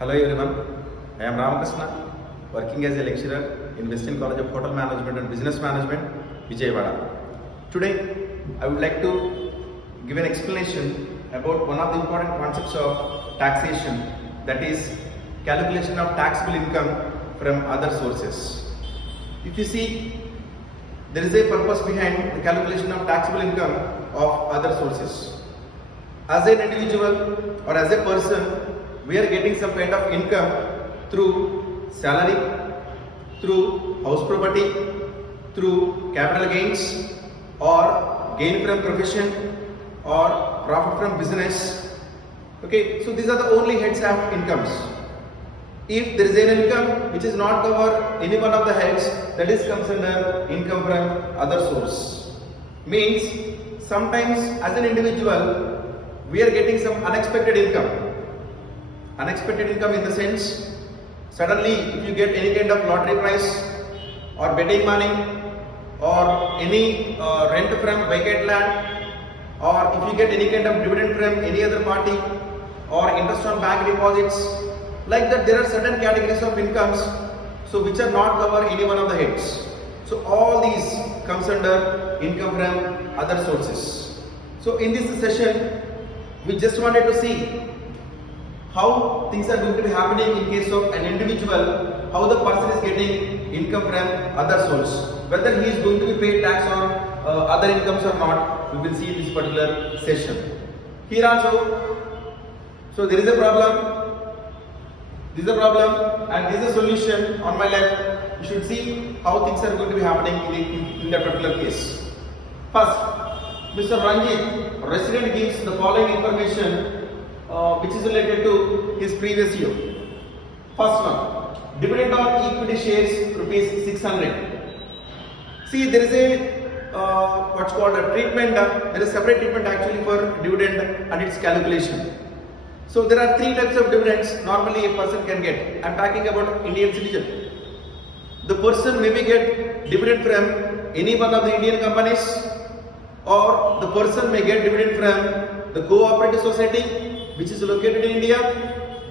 Hello everyone, I am Ramakrishna, working as a lecturer in Western College of Hotel Management and Business Management, Vijayawada. Today, I would like to give an explanation about one of the important concepts of taxation, that is calculation of taxable income from other sources. If you see, there is a purpose behind the calculation of taxable income of other sources. As an individual or as a person, we are getting some kind of income through salary, through house property, through capital gains, or gain from profession, or profit from business. Okay, so these are the only heads of incomes. If there is an income which is not cover any one of the heads, that is comes under income from other source. Means sometimes as an individual we are getting some unexpected income. Unexpected income in the sense, suddenly if you get any kind of lottery prize or betting money or any rent from vacant land, or if you get any kind of dividend from any other party or interest on bank deposits, like that there are certain categories of incomes so which are not covered any one of the heads. So all these comes under income from other sources. So in this session we just wanted to see how things are going to be happening in case of an individual, how the person is getting income from other source, whether he is going to be paid tax on other incomes or not, we will see in this particular session. Here also, so there is a problem, this is a problem and this is a solution on my left. You should see how things are going to be happening in that particular case. First, Mr. Ranjit, resident, gives the following information which is related to his previous year. First one, dividend on equity shares rupees 600. See, there is a what's called a treatment, there is separate treatment actually for dividend and its calculation. So there are three types of dividends normally a person can get. I am talking about Indian citizen. The person maybe get dividend from any one of the Indian companies, or the person may get dividend from the cooperative society which is located in India,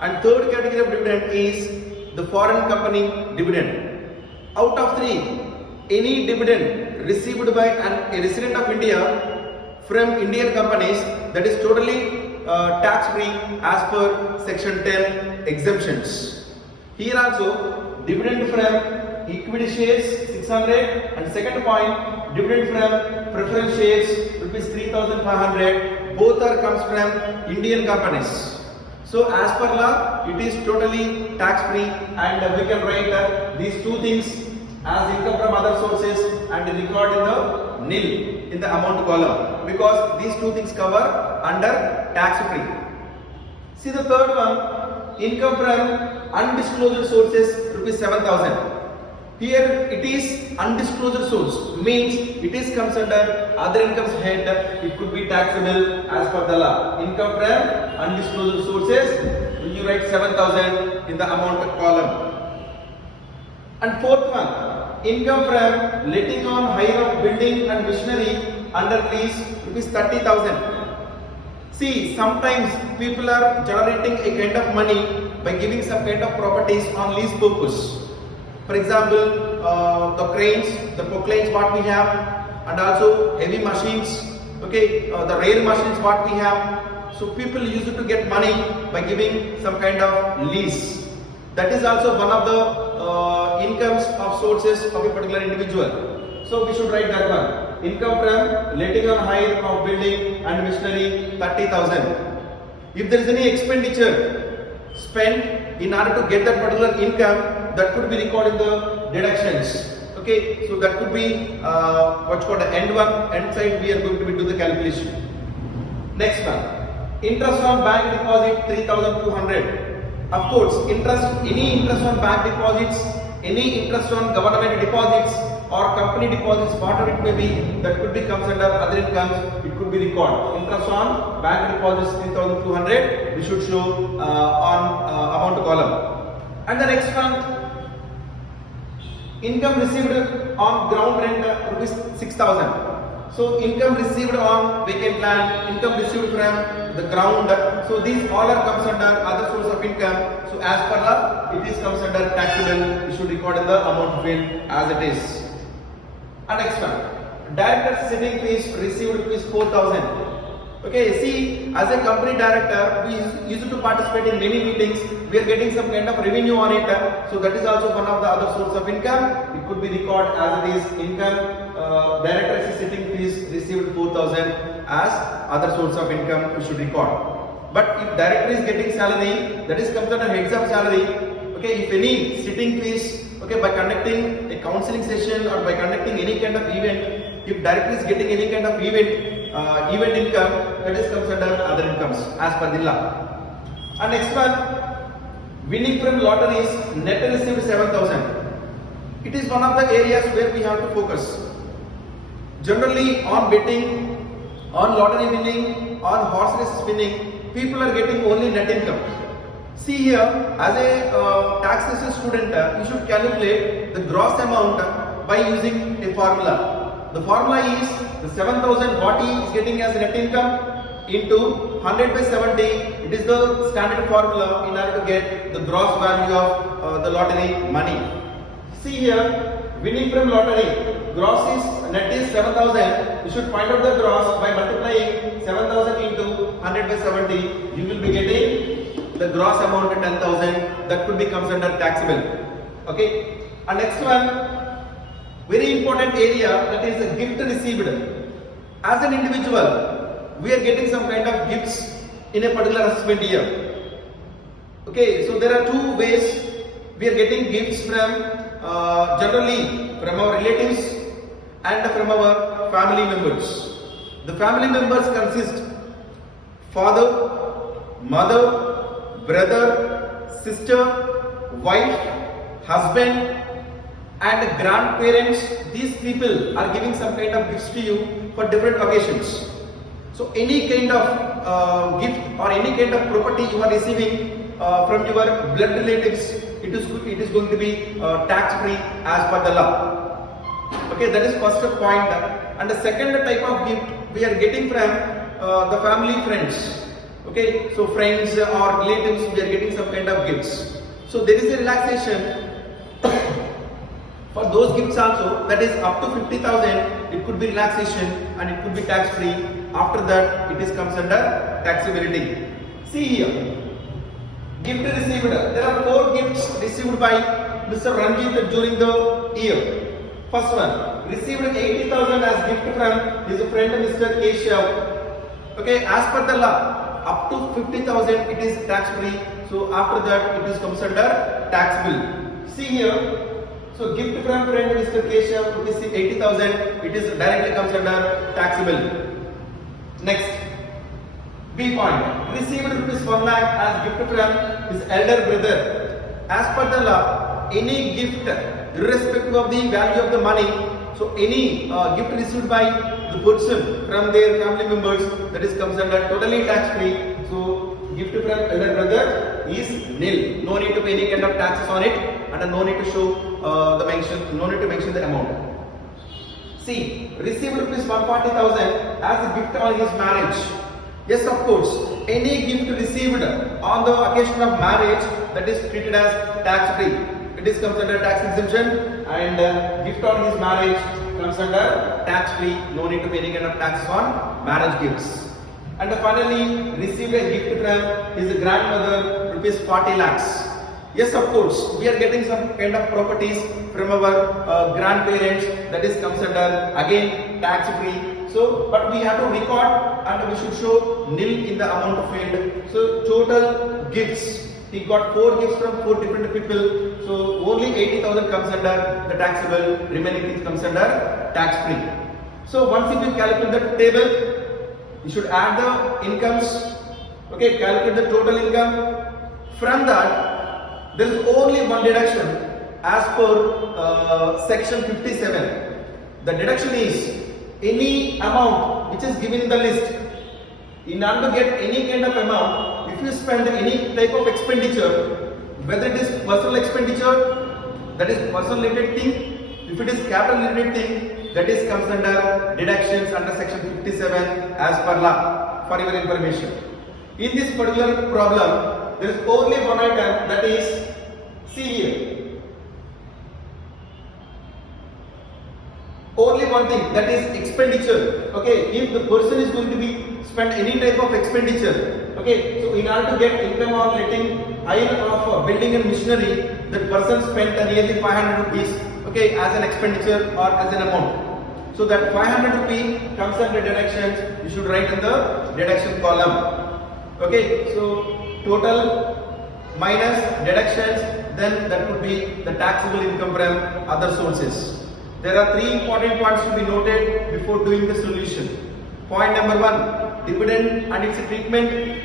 and third category of dividend is the foreign company dividend. Out of three, any dividend received by a resident of India from Indian companies, that is totally tax free as per section 10 exemptions. Here also dividend from equity shares 600, and second point, dividend from preference shares rupees 3,500, both are comes from Indian companies. So as per law, it is totally tax free, and we can write these two things as income from other sources and record in the nil in the amount column, because these two things cover under tax free. See the third one, income from undisclosed sources rupees 7,000. Here it is undisclosed source, means it is comes under other incomes head, it could be taxable as per the law. Income from undisclosed sources, you write 7,000 in the amount column. And fourth one, income from letting on hire of building and machinery under lease rupees 30,000. See, sometimes people are generating a kind of money by giving some kind of properties on lease purpose. For example, the cranes, the proclanes what we have, and also heavy machines, okay, the rail machines what we have. So people use it to get money by giving some kind of lease. That is also one of the incomes of sources of a particular individual. So we should write that one. Income from letting on hire of building and machinery 30,000. If there is any expenditure spent in order to get that particular income, that could be recorded in the deductions. Okay, so that could be what's called the end one, end side we are going to be do the calculation. Next one, interest on bank deposit 3,200. Of course, any interest on bank deposits, any interest on government deposits or company deposits, whatever it may be, that could be comes under other incomes, it could be recorded. Interest on bank deposits 3,200, we should show on amount column. And the next one, income received on ground rent rupees 6,000. So income received on vacant land, income received from the ground. So these all are comes under other source of income. So as per law, it is comes under taxable. You should record in the amount field as it is. And next one, director's sitting fees received is 4,000. Okay, see, as a company director, we used to participate in many meetings. We are getting some kind of revenue on it. So that is also one of the other source of income. It could be recorded as it is income. Director's sitting fees received 4,000 as other source of income. We should record. But if director is getting salary, that is comes under heads of salary. Okay, if any sitting fees, okay, by conducting a counseling session or by conducting any kind of event, if director is getting any kind of event income, that is comes under other incomes as per the law. And next one, winning from lotteries, net received 7,000. It is one of the areas where we have to focus. Generally on betting, on lottery winning, on horse races winning, people are getting only net income. See here, as a taxation student, you should calculate the gross amount by using a formula. The formula is the 7,000 what he is getting as net income into 100 by 70. It is the standard formula in order to get the gross value of the lottery money. See here, winning from lottery, gross is net is 7,000. You should find out the gross by multiplying 7,000 into 100 by 70. You will be getting the gross amount of 10,000. That could be comes under taxable. Okay. And next one, very important area, that is the gift received. As an individual, we are getting some kind of gifts in a particular assessment year. Okay, so there are two ways we are getting gifts from, generally from our relatives and from our family members. The family members consist father, mother, brother, sister, wife, husband, and grandparents. These people are giving some kind of gifts to you for different occasions. So any kind of gift or any kind of property you are receiving from your blood relatives, it is going to be tax free as per the law. Okay, that is first point. And the second type of gift we are getting from the family friends. Okay, so friends or relatives, we are getting some kind of gifts. So there is a relaxation for those gifts also, that is up to 50,000. It could be relaxation and it could be tax free. After that, it is comes under taxability. See here, gift received. There are 4 gifts received by Mr. Ranjit during the year. First one, received 80,000 as gift from his friend Mr. Keshav. Okay, as per the law, up to 50,000 it is tax free. So after that, it is comes under taxable. See here. So gift from friend Mr. Keshav, it is 80,000, it is directly comes under taxable. Next, B point, received rupees 1 lakh as gift from his elder brother. As per the law, any gift, irrespective of the value of the money, so any gift received by the person from their family members, that is comes under totally tax free. So gift from elder brother is nil. No need to pay any kind of taxes on it, and no need to show no need to mention the amount. See, received rupees 140,000 as a gift on his marriage. Yes, of course, any gift received on the occasion of marriage, that is treated as tax free. It is comes under tax exemption, and gift on his marriage comes under tax free. No need to pay any kind of taxes on marriage gifts. And finally, received a gift from his grandmother, rupees 40 lakhs. Yes, of course, we are getting some kind of properties from our grandparents, that is comes under again tax free. So, but we have to record and we should show nil in the amount of field. So, total gifts, he got 4 gifts from 4 different people. So, only 80,000 comes under the taxable, remaining things comes under tax free. So, once if you calculate the table, you should add the incomes. Okay, calculate the total income. From that, there is only one deduction as per section 57. The deduction is any amount which is given in the list. In order to get any kind of amount, if you spend any type of expenditure, whether it is personal expenditure, that is personal related thing, if it is capital related thing, that is comes under deductions under section 57 as per law, for your information. In this particular problem, there is only one item, that is, see here. Only one thing, that is expenditure. Okay, if the person is going to be spend any type of expenditure, okay, so in order to get income on letting hire of building and machinery, that person spent nearly 500 rupees, okay, as an expenditure or as an amount. So that 500 rupee comes under deductions. You should write in the deduction column. Okay, so total minus deductions, then that would be the taxable income from other sources. There are three important points to be noted before doing the solution. Point number 1, dividend and its treatment.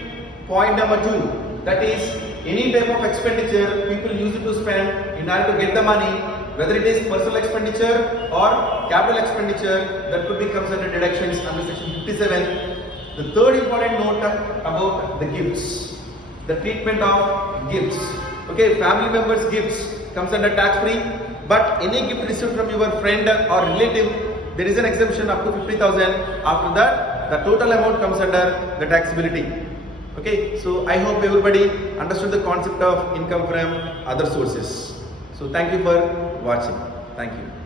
Point number 2, that is, any type of expenditure people use it to spend in order to get the money, whether it is personal expenditure or capital expenditure, that could be comes under deductions under section 57. The third important note about the gifts, the treatment of gifts. Okay, family members' gifts comes under tax free, but any gift received from your friend or relative, there is an exemption up to 50,000. After that, the total amount comes under the taxability. Okay, so I hope everybody understood the concept of income from other sources. So thank you for watching. Thank you.